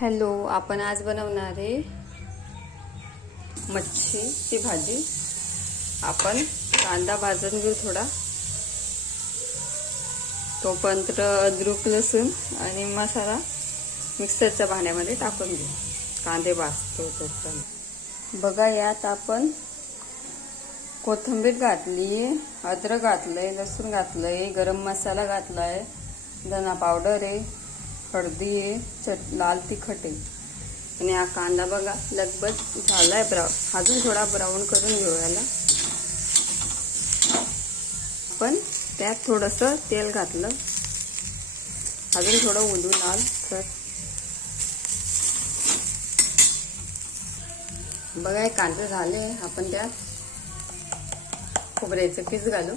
Hello आपण आज बनवणार आहे मच्छीची भाजी. आपण कांदा भाजून घेऊ थोडा. तोपर्यंत अद्रक लसूण आणि मसाला मिक्सरच्या भांड्यामध्ये टाकून घेऊ. कांदे भाजतो तोपर्यंत. बघा यात आपण कोथिंबीर घातली अद्रक घातलंय लसूण घातलंय गरम मसाला घातलाय धना पावडर आहे. हळदी आहे चट लाल तिखट आहे. आणि हा कांदा बघा लगभग आहे ब्राऊन अजून थोडा ब्राऊन करून घेऊयाला पण त्यात थोडंसं तेल घातलं. अजून थोडं उलू लाल तर बघा हे कांदे झाले आपण त्यात खोबऱ्याचं पीस घालू.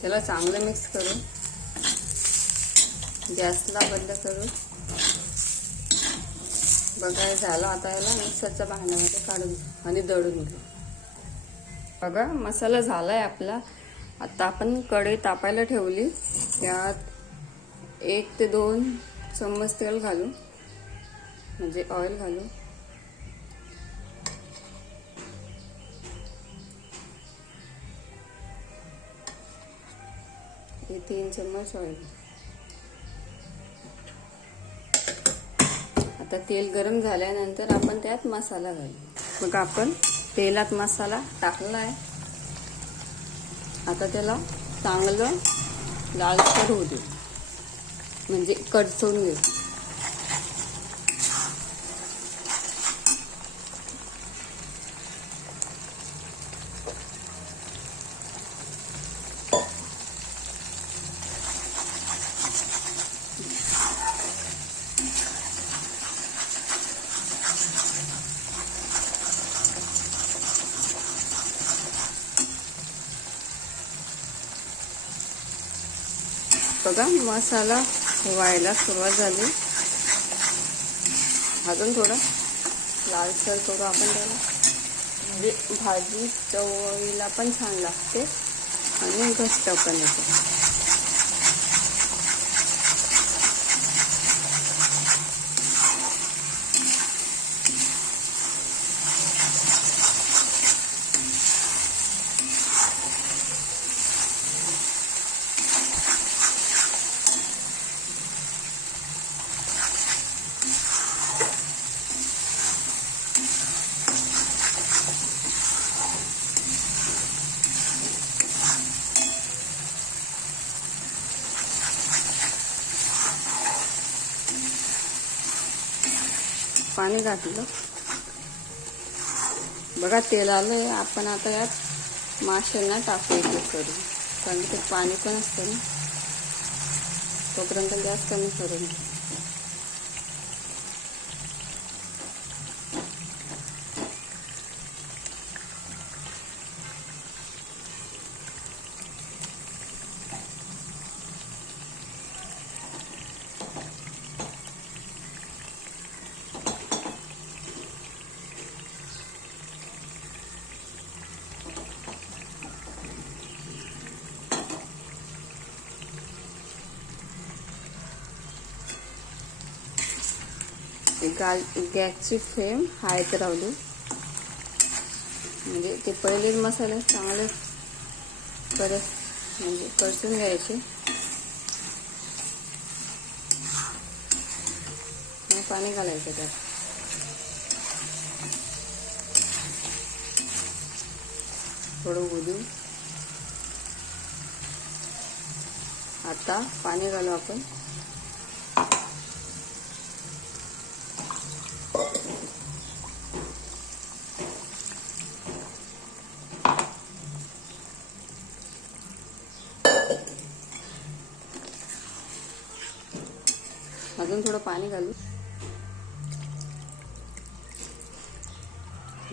त्याला चांगलं मिक्स करू गॅसला बंद करू बघा हे झालं आता याला मिक्सरच्या भांड्यामध्ये काढून घेऊ आणि दळून घेऊ. बघा मसाला झाला आहे आपला. आता आपण कढई तापायला ठेवली. त्यात एक ते दोन चम्मच तेल घालू म्हणजे ऑइल घालू हे तीन चम्मच ऑइल आता तेल गरम झाल्यानंतर आपण त्यात मसाला घालू. मग आपण तेलात मसाला टाकला आहे आता त्याला चांगलं लालसर होऊ देऊ. म्हणजे कडचवून घेऊ. बघा मसाला व्हायला सुरुवात झाली. अजून थोडं लालसर करू आपण त्याला. म्हणजे भाजी चवळीला पण छान लागते आणि घट्ट पण येते. पाणी घातलं. बघा तेल आलंय. आपण आता यात माशांना टाकू एक कारण ते पाणी पण असतं ना. तोपर्यंत गॅस कमी करून गाल गॅसची फ्लेम हायच राहू म्हणजे ते पहिले मसाले चांगले परत म्हणजे करसून घ्यायचे. पाणी घालायचं त्यात. थोडं उदू आता पाणी घालू आपण. अजून थोडं पाणी घालू.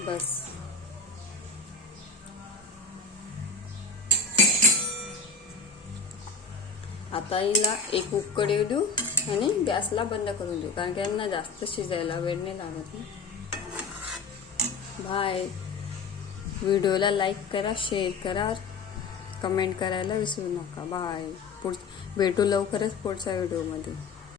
बस. आता हिला एक उकड येऊ देऊ आणि गॅसला बंद करून देऊ कारण की यांना जास्त शिजायला वेळ नाही लागत ना. बाय. व्हिडिओला लाईक करा शेअर करा कमेंट करायला विसरू नका. बाय. पुढ भेटू लवकरच पुढच्या व्हिडिओमध्ये.